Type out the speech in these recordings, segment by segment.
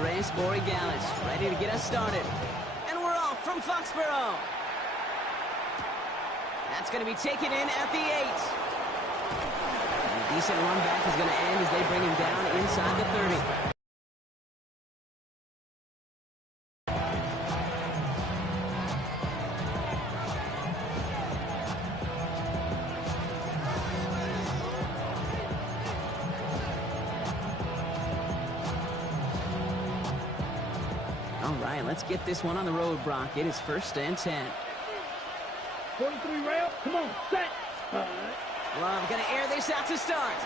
ready to get us started. And we're off from Foxborough. That's going to be taken in at the 8. And a decent run back is going to end as they bring him down inside the 30. All right, let's get this one on the road, Brock. It is 1st and 10. 43 rail, come on, set. Love going to air this out to start.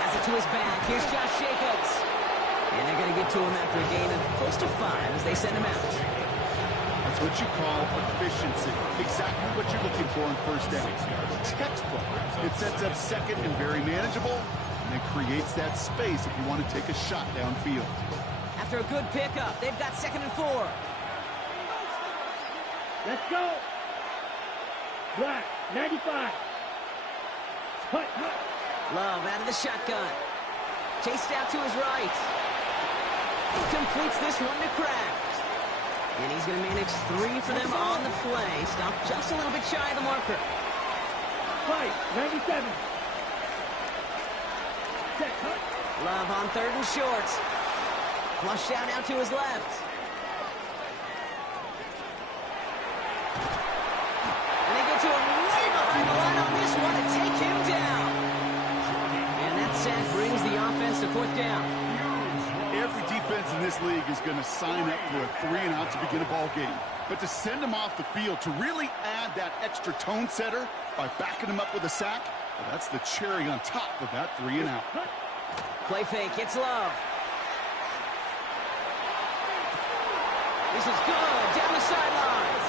Has it to his back. Here's Josh Jacobs. And they're going to get to him after a gain of close to 5 as they send him out. That's what you call efficiency. Exactly what you're looking for in first down. Textbook. It sets up second and very manageable, and it creates that space if you want to take a shot downfield. After a good pickup, they've got 2nd and 4. Let's go. Black, 95. Hut. Love out of the shotgun. Chased out to his right. Completes this one to Kraft. And he's going to manage 3 for them on the play. Stopped just a little bit shy of the marker. Fight, 97. Set, hut. Love on 3rd and short. Flush out now to his left. And they get to him way behind the line on this one to take him down. And that sack brings the offense to 4th down. Every defense in this league is going to sign up for a 3-and-out to begin a ball game. But to send him off the field, to really add that extra tone setter by backing him up with a sack, well, that's the cherry on top of that 3-and-out. Play fake, it's Love. This is good, down the sidelines.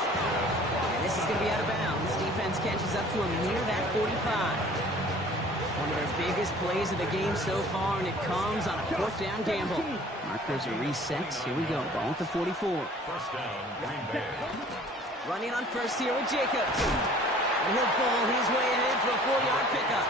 And this is going to be out of bounds. Defense catches up to him near that 45. One of their biggest plays of the game so far, and it comes on a 4th down gamble. Markers are reset. Here we go, ball at the 44. Running on first here with Jacobs. And he'll bowl his way ahead for a 4-yard pickup.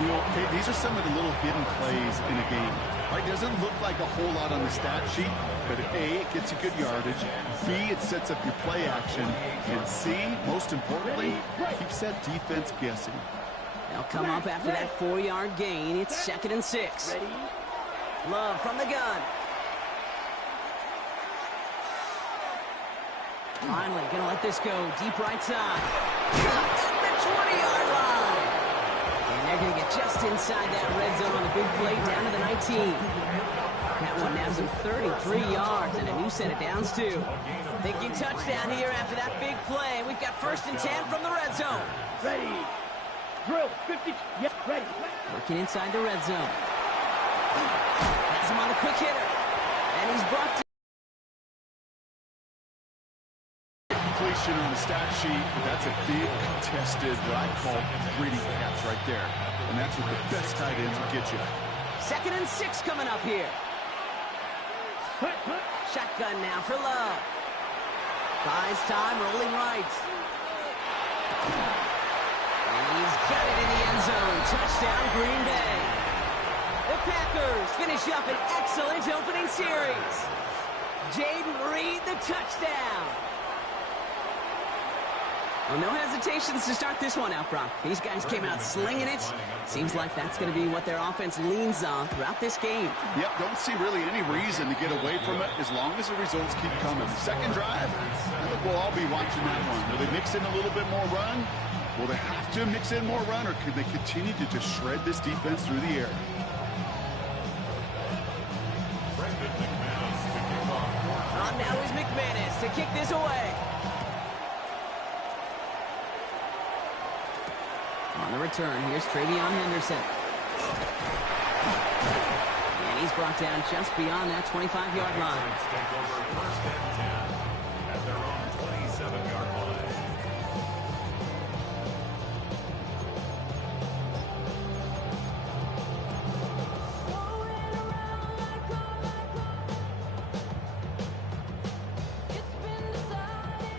You know, these are some of the little hidden plays in a game. Right? Doesn't look like a whole lot on the stat sheet, but A, it gets you good yardage. B, it sets up your play action. And C, most importantly, keeps that defense guessing. They'll come up after that 4-yard gain. It's 2nd and 6. Love from the gun. Finally, gonna let this go. Deep right side. At the 20-yard line. And they're gonna get just inside that red zone on the big play down to the 19. That one nabs him 33 yards and a new set of downs, too. Thinking touchdown here after that big play. We've got 1st and 10 from the red zone. Ready. Drill, 50. Yep, ready. Working inside the red zone. Has him on the quick hitter. And he's brought to completion on the stat sheet, but that's a big contested, what I call gritty catch right there. And that's what the best tight ends will get you. 2nd and 6 coming up here. Shotgun now for Love. Buys time, rolling right. And he's got it in the end zone. Touchdown, Green Bay. The Packers finish up an excellent opening series. Jaden Reed, the touchdown. Well, no hesitations to start this one out, Brock. These guys came out slinging it. Seems like that's going to be what their offense leans on throughout this game. Yep, don't see really any reason to get away from it as long as the results keep coming. The second drive, I think we'll all be watching that one. Will they mix in a little bit more run? Will they have to mix in more run, or could they continue to just shred this defense through the air? On now is McManus to kick this away. On the return, here's Travion Henderson. And he's brought down just beyond that 25-yard line. Take over 1st and 10 at their own 27-yard line.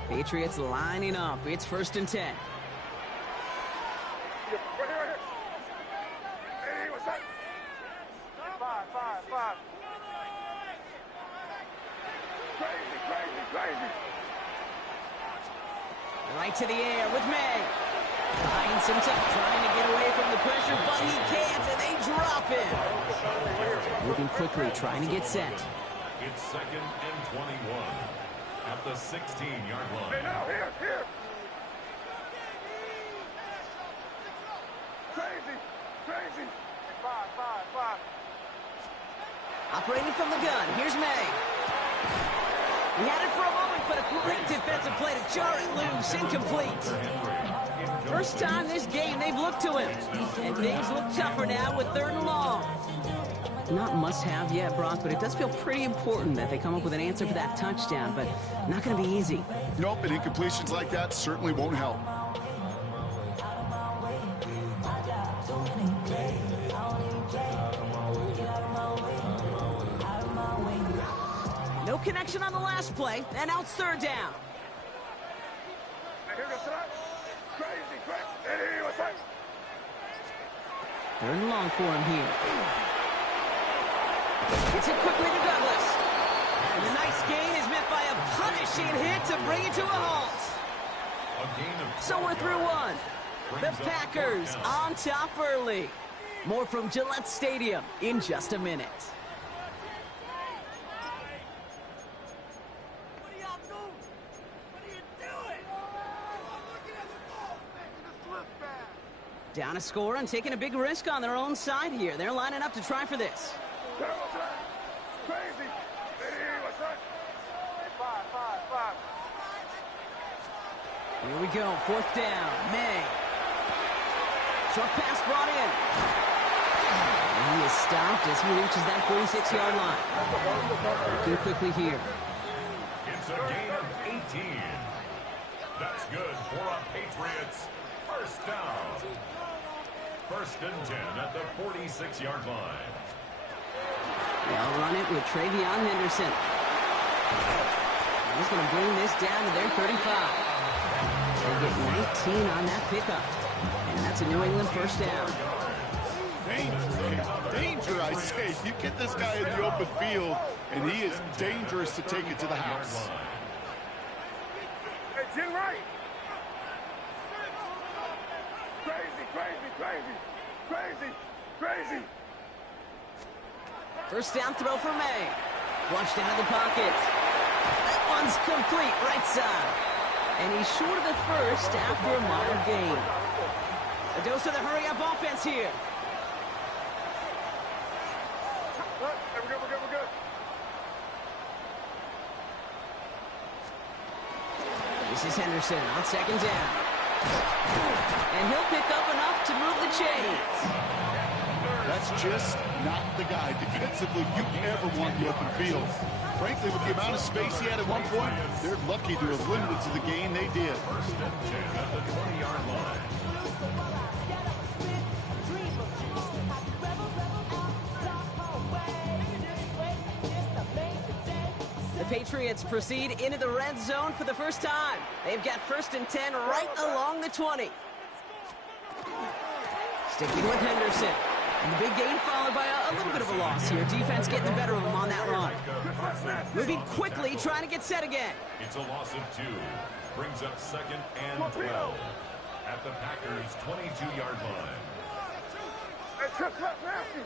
Patriots lining up. It's 1st and 10. to the air with May. Buying some time, trying to get away from the pressure, but he can't, and they drop him. Moving quickly, trying to get set. It's 2nd and 21 at the 16-yard line. Hey, now, here. Crazy. 5. Operating from the gun, here's May. He had it for a moment, but a great defensive play to jar it loose, incomplete. First time this game they've looked to him, and things look tougher now with 3rd and long. Not must-have yet, Brock, but it does feel pretty important that they come up with an answer for that touchdown, but not going to be easy. Nope, and incompletions like that certainly won't help. No connection on the last play, and now it's 3rd down. Crazy. Hey, what's that? 3rd and long for him here. Gets it quickly to Douglas. And the nice gain is met by a punishing hit to bring it to a halt. So we're through one. The Packers on top early. More from Gillette Stadium in just a minute. Down a score and taking a big risk on their own side here. They're lining up to try for this. Crazy. Hey, what's that? 5. Here we go, 4th down, May. Short pass brought in. And he is stopped as he reaches that 46-yard line. Working quickly here. It's a gain of 18. That's good for a Patriots 1st down. 1st and 10 at the 46-yard line. They'll run it with Travion Henderson. He's going to bring this down to their 35. They get 19 on that pickup. And that's a New England 1st down. Danger, I say. You get this guy in the open field, and he is dangerous to take it to the house. Hey, Jim Wright. Crazy. 1st down throw for May. Flushed out of the pocket. That one's complete, right side. And he's short of the 1st after a mild gain. A dose of the hurry-up offense here. We're good. This is Henderson on 2nd down. And he'll pick up enough to move the chains. That's just not the guy defensively you ever want the open field. Frankly, with the amount of space he had at one point, they're lucky to have limited to the gain they did. 1st and 10 at the 20-yard line. The Patriots proceed into the red zone for the first time. They've got 1st and 10 right along the 20. Sticking with Henderson. And the big gain followed by a little bit of a loss here. Defense getting the better of him on that run. Moving quickly, trying to get set again. It's a loss of 2. Brings up 2nd and 12 at the Packers' 22-yard line. Hey, trip, nasty.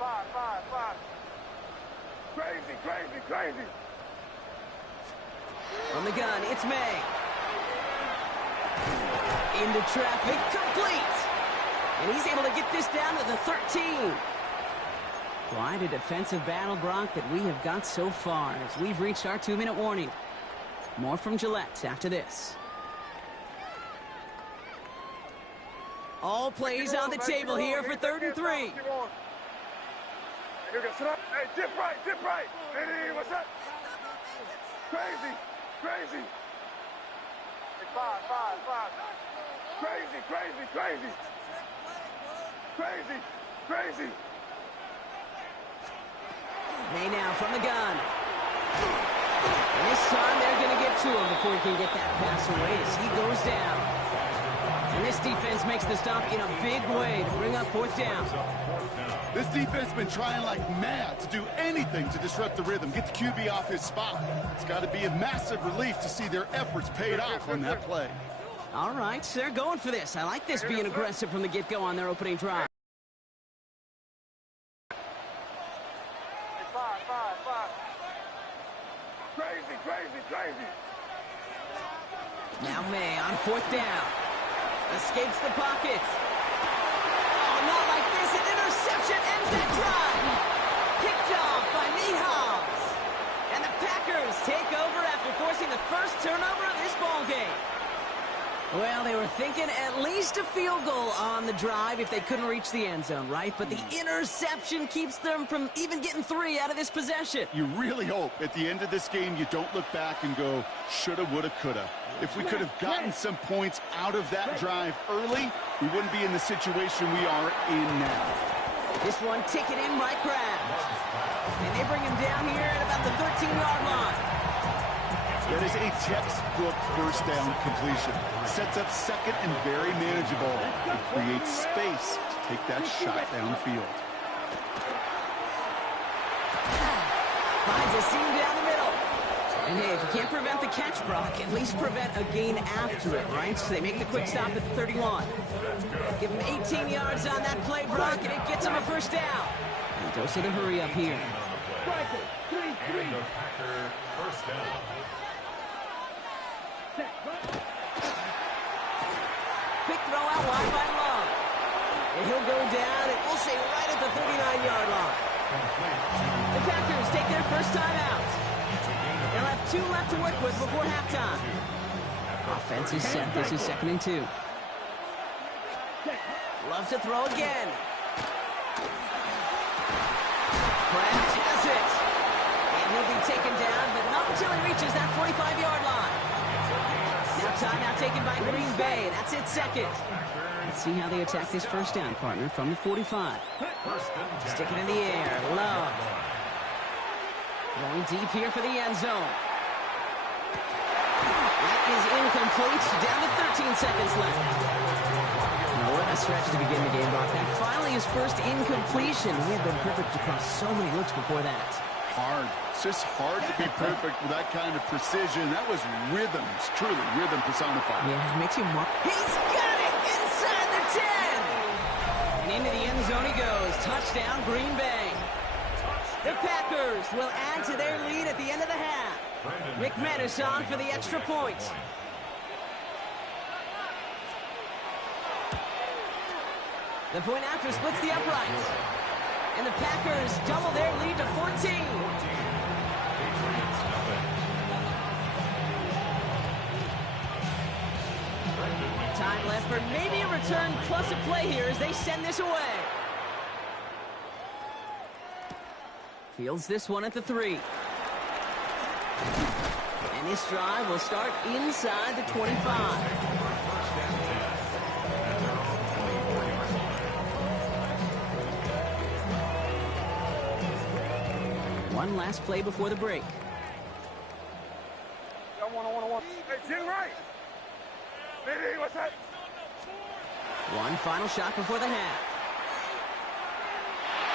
5. Crazy. From the gun, it's May. Into traffic, complete. And he's able to get this down to the 13. Quite a defensive battle, Brock, that we have got so far as we've reached our 2-minute warning. More from Gillette after this. All plays on the table here for 3rd and 3. Hey, dip right. Hey, what's that? Crazy. 5. Crazy. May now from the gun. And this time they're going to get to him before he can get that pass away as he goes down. And this defense makes the stop in a big way to bring up fourth down. This defense has been trying like mad to do anything to disrupt the rhythm, get the QB off his spot. It's got to be a massive relief to see their efforts paid off on that play. All right, so they're going for this. I like this being aggressive from the get-go on their opening drive. Crazy. Now May on fourth down. Escapes the pocket. Oh, not like this. An interception ends that drive. Picked off by Nate Hobbs. And the Packers take over after forcing the first turnover of this ballgame. Well, they were thinking at least a field goal on the drive if they couldn't reach the end zone, right? But the interception keeps them from even getting 3 out of this possession. You really hope at the end of this game you don't look back and go, shoulda, woulda, coulda. If we could have gotten some points out of that drive early, we wouldn't be in the situation we are in now. This one taken in by Kraft. And they bring him down here at about the 13-yard line. That is a textbook first down completion. Sets up second and very manageable. It creates space to take that shot downfield. Finds a seam down the middle. And hey, if you can't prevent the catch, Brock, at least prevent a gain after it, right? So they make the quick stop at the 31. Give him 18 yards on that play, Brock, and it gets him a first down. And goes to the hurry up here. And the Packer first down. Quick throw out wide by Love. And he'll go down, and we'll say right at the 39-yard line. The Packers take their first time out. They'll have 2 left to work with before halftime. Offense is set. This is 2nd and 2. Love to throw again. Kraft has it. And he'll be taken down, but not until he reaches that 45-yard line. Now timeout taken by Green Bay. That's it, 2nd. Let's see how they attack this first down, partner, from the 45. Stick it in the air. Love. Going deep here for the end zone. That is incomplete. Down to 13 seconds left. Now, what a stretch to begin the game, Brock. That finally his first incompletion. He had been perfect across so many looks before that. Hard. It's just hard to be perfect with that kind of precision. That was rhythm. It's truly rhythm personified. Yeah, it makes you mark. He's got it inside the 10. And into the end zone he goes. Touchdown, Green Bay. The Packers will add to their lead at the end of the half. McManus on for the extra point. The point after splits the uprights. And the Packers double their lead to 14. Time left for maybe a return plus a play here as they send this away. Fields this one at the 3. And this drive will start inside the 25. One last play before the break. One final shot before the half.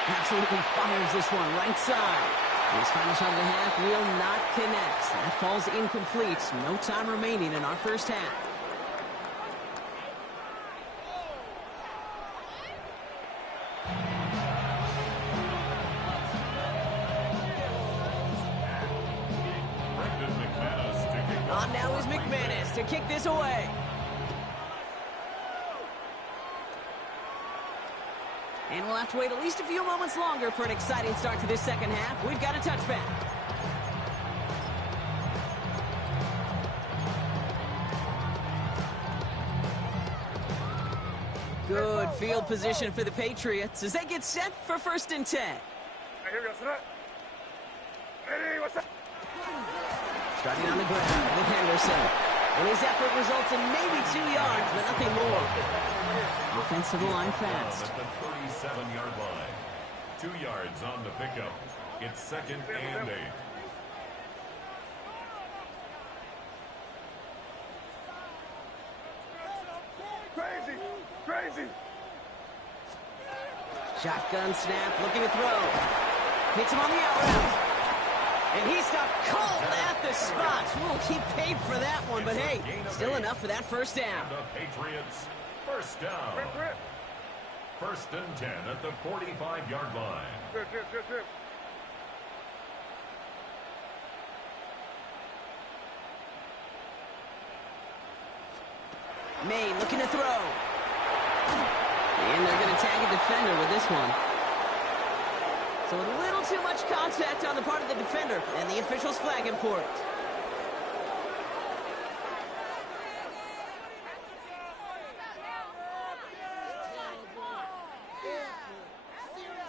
Absolutely fires this one right side. His final shot of the half will not connect. That falls incomplete. No time remaining in our first half. On now is McManus to kick this away. And we'll have to wait at least a few moments longer for an exciting start to this second half. We've got a touchback. Good field position for the Patriots as they get set for 1st and 10. Starting on the ground with Henderson. And his effort results in maybe 2 yards, but nothing more. Offensive line fast. At the 37-yard line. 2 yards on the pickup. It's 2nd and 8. Crazy. Shotgun snap, looking to throw. Hits him on the out route. And he stopped cold at the spot. We'll keep paid for that one, but hey, still enough for that first down. The Patriots, first down. First and 10 at the 45-yard line. May looking to throw. And they're going to tag a defender with this one. So a little too much contact on the part of the defender, and the officials flag him for it.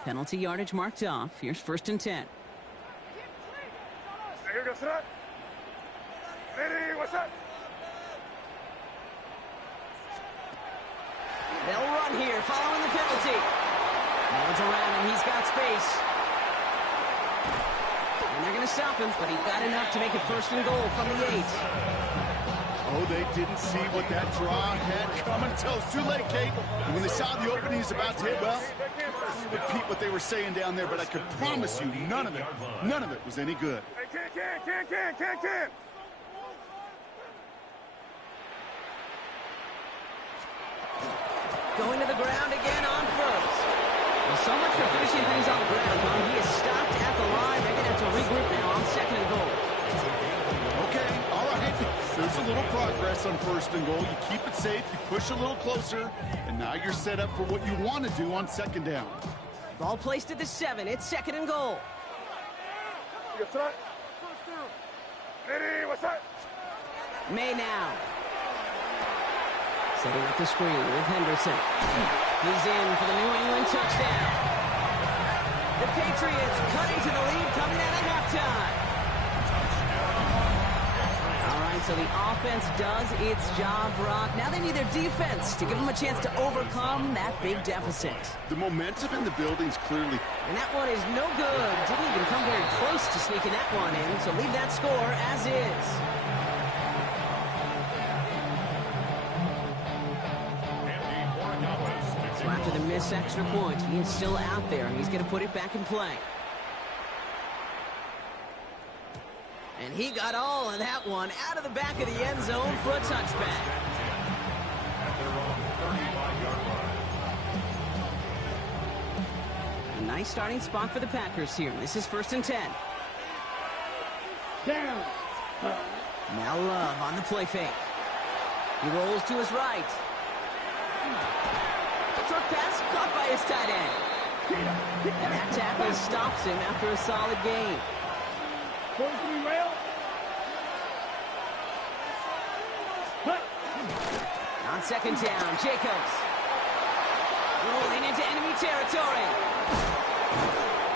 Penalty yardage marked off. Here's first and 10. They'll run here following the penalty. No one's around him. He's got space. And they're going to stop him, but he got enough to make it first and goal from the 8. Oh, they didn't see what that draw had coming until it's too late, Kate. And when they saw the opening he's about to hit, well, repeat what they were saying down there, but I could promise you none of it was any good. Can. Going to the ground again on first. Well, so much for finishing things on the ground, huh? He is stopped at the line. They're going to have to regroup now on second and goal. Okay, all right. There's a little progress on first and goal. You keep it safe, you push a little closer, and now you're set up for what you want to do on second down. Ball placed at the 7. It's second and goal. May now. Setting up the screen with Henderson. He's in for the New England touchdown. The Patriots cutting to the lead coming out of halftime. All right, so the offense does its job, Brock. Now they need their defense to give them a chance to overcome that big deficit. The momentum in the building's clearly... And that one is no good. Didn't even come very close to sneaking that one in, so leave that score as is. So after the missed extra point, he is still out there, and he's going to put it back in play. And he got all of that one out of the back of the end zone for a touchback. A nice starting spot for the Packers here. This is first and 10. Down. Now Love on the play fake. He rolls to his right. Short pass caught by his tight end. And that tackle stops him after a solid gain. On second down, Jacobs. Rolling into enemy territory.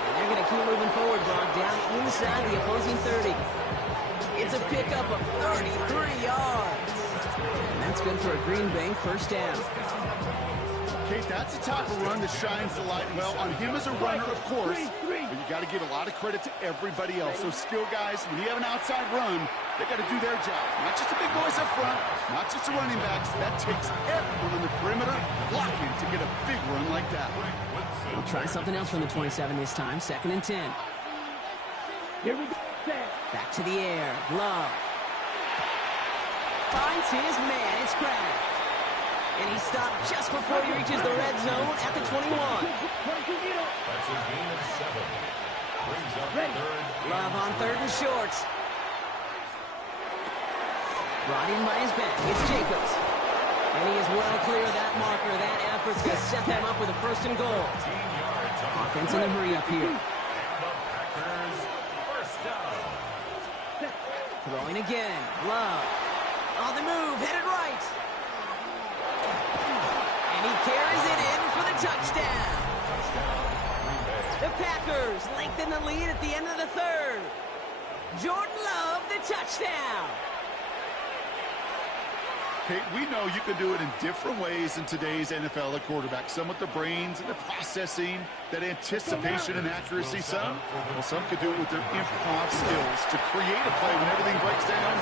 And they're going to keep moving forward, Brock, down inside the opposing 30. It's a pickup of 33 yards. And that's good for a Green Bay first down. Kate, that's the type of run that shines the light well on him as a runner, of course. But you got to give a lot of credit to everybody else. Those skill guys, when you have an outside run, they got to do their job. Not just the big boys up front, not just the running backs. That takes everyone on the perimeter blocking to get a big run like that. We'll try something else from the 27 this time. Second and 10. Here we go. Back to the air. Love. Finds his man. It's Kraft. And he stopped just before he reaches the red zone at the 21. That's his gain of 7. Brings up third. Love on third and short. Brought in by his back. It's Jacobs. And he is well clear of that marker. That effort's going to set them up with a first and goal. Offense in the hurry up here. Throwing again. Love. On the move. Headed right. And he carries it in for the touchdown. The Packers lengthen the lead at the end of the third. Jordan Love, the touchdown. Kate, we know you can do it in different ways in today's NFL at quarterback. Some with the brains and the processing, that anticipation and accuracy. Some could do it with their improv skills to create a play when everything breaks down.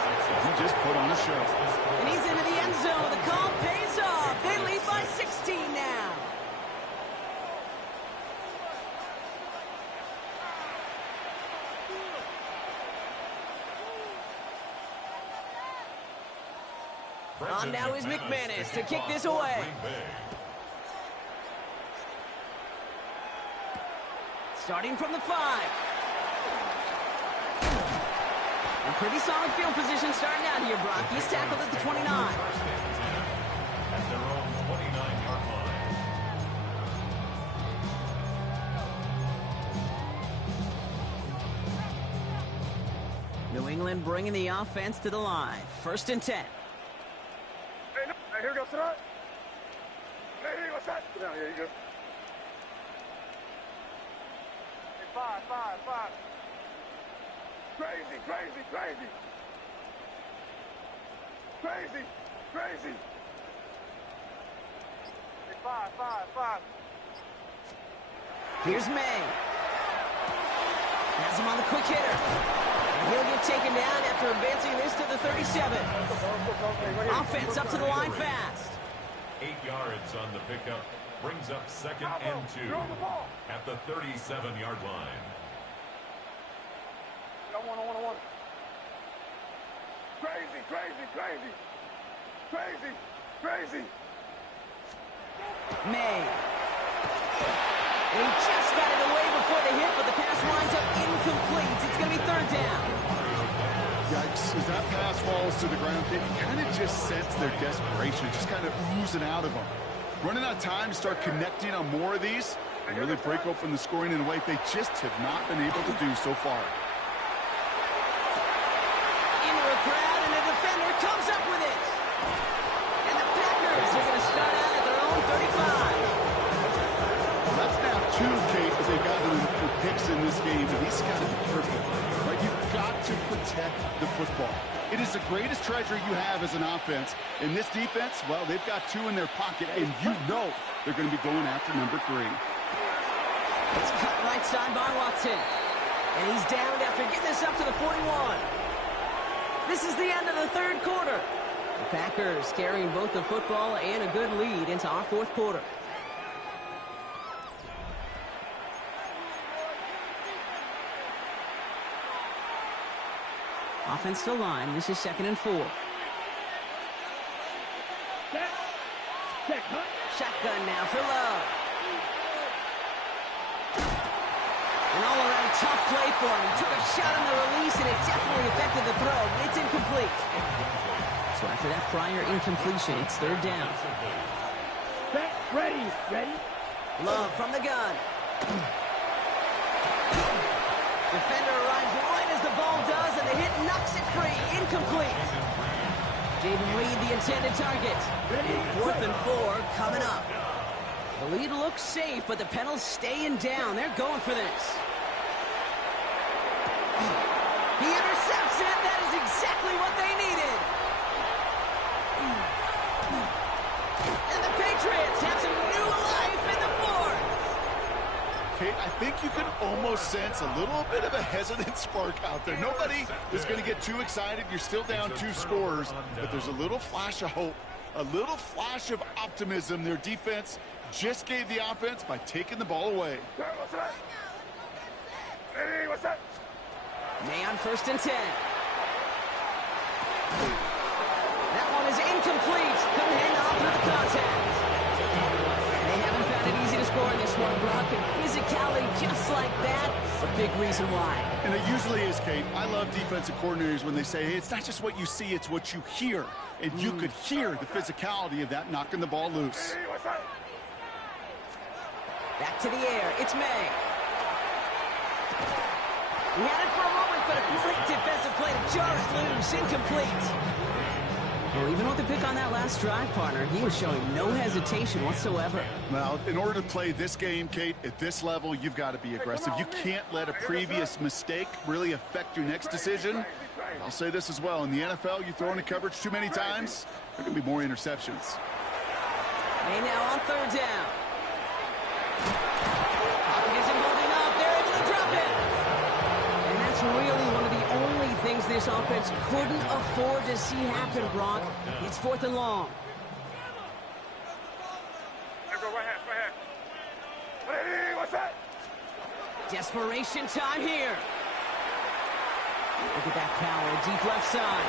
You just put on a show. And he's into the end zone. The call pays off. They lead by 16 On now is McManus to kick this away. Starting from the 5. A pretty solid field position starting out here, Brock. He's tackled at the 29. At their own 29-yard line. New England bringing the offense to the line. 1st and 10. Hey, here we go, sit down. Hey, what's that? Sit down, here you go. Hey, 5. Crazy. Hey, 5. Here's May. Has him on the quick hitter. And he'll get taken down after advancing this to the 37. Offense up to the line fast. 8 yards on the pickup. Brings up 2nd and 2 at the 37-yard line. I want. Crazy. May. And he just got it away before the hit, but the pass winds up incomplete. It's going to be 3rd down. Yikes, as that pass falls to the ground, you kind of just sense their desperation, just kind of oozing out of them. Running out of time to start connecting on more of these and really break open the scoring in a way they just have not been able to do so far. Into a crowd, and the defender comes up with it. And the Packers are going to start out at their own 35. That's now 2, Kate, as they've gotten for picks in this game, and he's got to be careful. Right? You've got to protect the football. It is the greatest treasure you have as an offense. In this defense, well, they've got 2 in their pocket, and you know they're going to be going after number 3. It's cut right side by Watson. And he's downed after getting this up to the 41. This is the end of the 3rd quarter. The Packers carrying both the football and a good lead into our 4th quarter. Offense to line. This is 2nd and 4. Check, huh? Shotgun now for Love. An all-around tough play for him. He took a shot on the release, and it definitely affected the throw. It's incomplete. So after that prior incompletion, it's 3rd down. Set, ready. Love from the gun. Defender arrives right as the ball does, and the hit knocks it free. Incomplete. Jaden Reed, the intended target. 4th and 4 coming up. The lead looks safe, but the Penals staying down. They're going for this. He intercepts it. That is exactly what they needed. And the Patriots have some new life in the 4th. Okay, I think you can almost sense a little bit of a hesitant spark out there. Nobody is going to get too excited. You're still down 2 scores, but there's a little flash of hope, a little flash of optimism. Their defense just gave the offense by taking the ball away. What's that? Hey, what's that? May on 1st and 10. That one is incomplete. Couldn't hang on through the contact. They haven't found it easy to score in this one, Brock. And physicality just like that, a big reason why. And it usually is, Kate. I love defensive coordinators when they say, hey, it's not just what you see, it's what you hear. And you could hear the physicality of that knocking the ball loose. Hey, what's that? Back to the air. It's May. He had it for a moment, but a great defensive play to jar it loose. Incomplete. Well, even with the pick on that last drive, partner, he was showing no hesitation whatsoever. Well, in order to play this game, Kate, at this level, you've got to be aggressive. You can't let a previous mistake really affect your next decision. I'll say this as well. In the NFL, you throw into coverage too many times, there can be more interceptions. May now on 3rd down. Hopkins isn't holding up. They're able to drop it. And that's really one of the only things this offense couldn't afford to see happen, Brock. It's 4th and long. Hey, bro, right hand. Hey, what's that? Desperation time here. Look at that power, deep left side.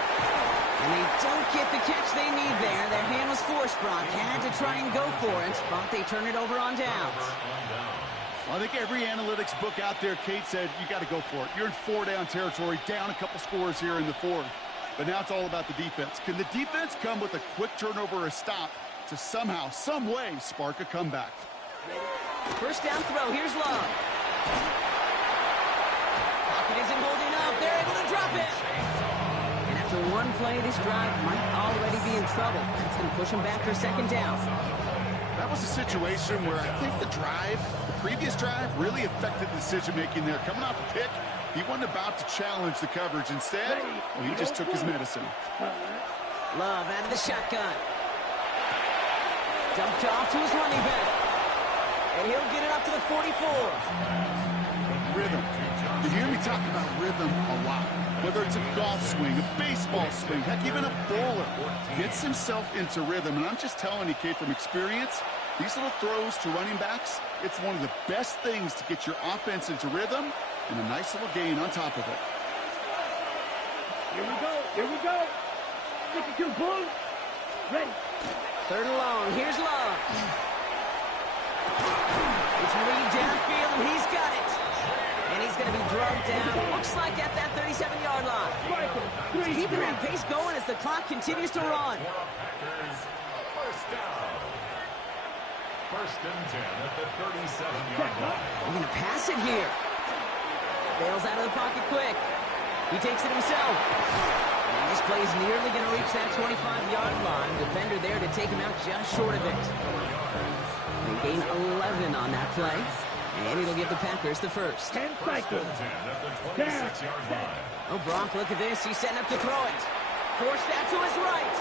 And And they don't get the catch they need there. Their hand was forced, Brock. Had to try and go for it, but they turn it over on downs. Well, I think every analytics book out there, Kate, said you got to go for it. You're in 4-down territory, down a couple scores here in the fourth. But now it's all about the defense. Can the defense come with a quick turnover or a stop to somehow, some way, spark a comeback? First down throw. Here's Love. Pocket isn't holding up. They're able to drop it. And after one play, this drive might already be in trouble. That's going to push them back for second down. That was a situation where I think the previous drive, really affected decision-making there. Coming off a pick, he wasn't about to challenge the coverage. Instead, he just took his medicine. Love out of the shotgun. Dumped off to his running back. And he'll get it up to the 44. Rhythm. You hear me talk about rhythm a lot. Whether it's a golf swing, a baseball swing, heck, even a bowler gets himself into rhythm. And I'm just telling you, Kate, from experience, these little throws to running backs, it's one of the best things to get your offense into rhythm and a nice little gain on top of it. Here we go. Here we go. 52 Bulls. Ready. Third and long. Here's Love. It's Reed downfield, and he's got it. And he's going to be drugged down. Looks like at that 37-yard line. Keeping that pace going as the clock continues to run. First down. First and 10 at the 37-yard line. We're going to pass it here. Bails out of the pocket quick. He takes it himself. And this play is nearly going to reach that 25-yard line. Defender there to take him out just short of it. They gain 11 on that play. And it'll give the Packers the first. 10 cycles. At the 26-yard line. Oh, Brock, look at this. He's setting up to throw it. Force that to his right.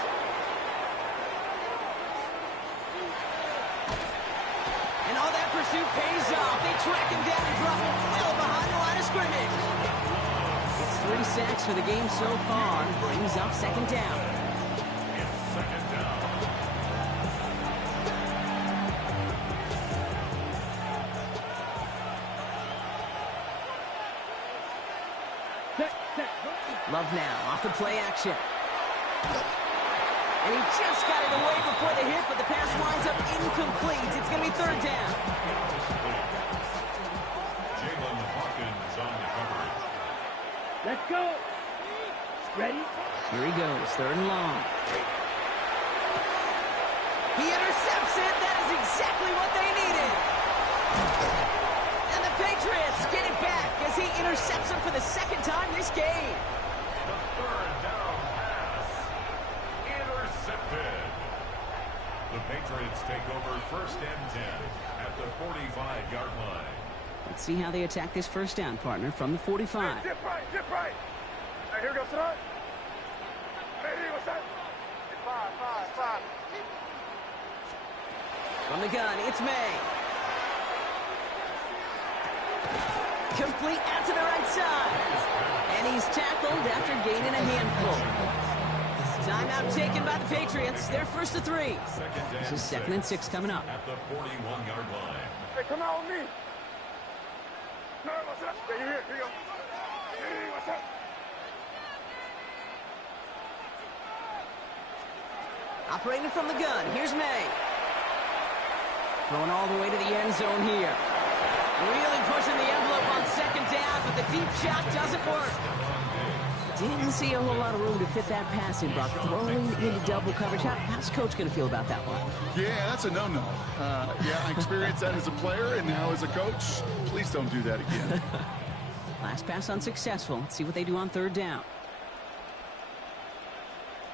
And all that pursuit pays off. They track him down and drop him well behind the line of scrimmage. It's 3 sacks for the game so far. Brings up second down. It's second down. Love now off the play action. And he just got it away before the hit, but the pass winds up incomplete. It's going to be third down. Jalen Hawkins on the coverage. Let's go. Ready? Here he goes, third and long. He intercepts it. That is exactly what they needed. And the Patriots get it back as he intercepts him for the second time this game. The third down pass. Intercepted. The Patriots take over first and 10 at the 45-yard line. Let's see how they attack this first down, partner, from the 45. Dip right. Dip right. Hey, here goes tonight. Hey, what's that? 5. From the gun, it's May. Complete out to the right side. And he's tackled after gaining a handful. Timeout taken by the Patriots. They're first to 3. This is 2nd and 6 coming up. At the 41-yard line. Hey, come out with me. No, what's up? Hey, here you go. Hey, what's up? Operating from the gun, here's May. Throwing all the way to the end zone here. Really pushing the envelope on second down, but the deep shot doesn't work. Didn't see a whole lot of room to fit that pass in, Brock. Throwing into double coverage. How's Coach going to feel about that one? Yeah, that's a no-no. Yeah, I experienced that as a player, and now as a coach, please don't do that again. Last pass unsuccessful. Let's see what they do on third down.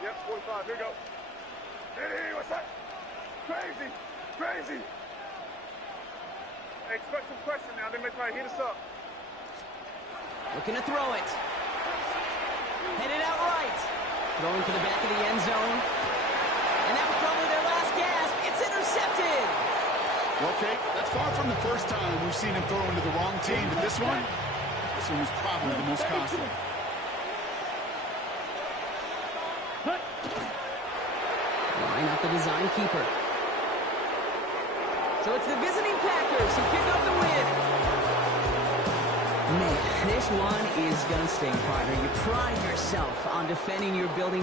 Yep, 45. Here we go. Hey, what's that? Crazy. Hey, expect some pressure now. They may try to hit us up. Looking to throw it. Headed out right. Throwing to the back of the end zone. And that was probably their last gasp. It's intercepted. Well, Kate, that's far from the first time we've seen him throw into the wrong team, but this one was probably the most costly. Line up the design keeper. So it's the visiting Packers who pick up the win. Man, this one is going to sting, partner. You pride yourself on defending your building.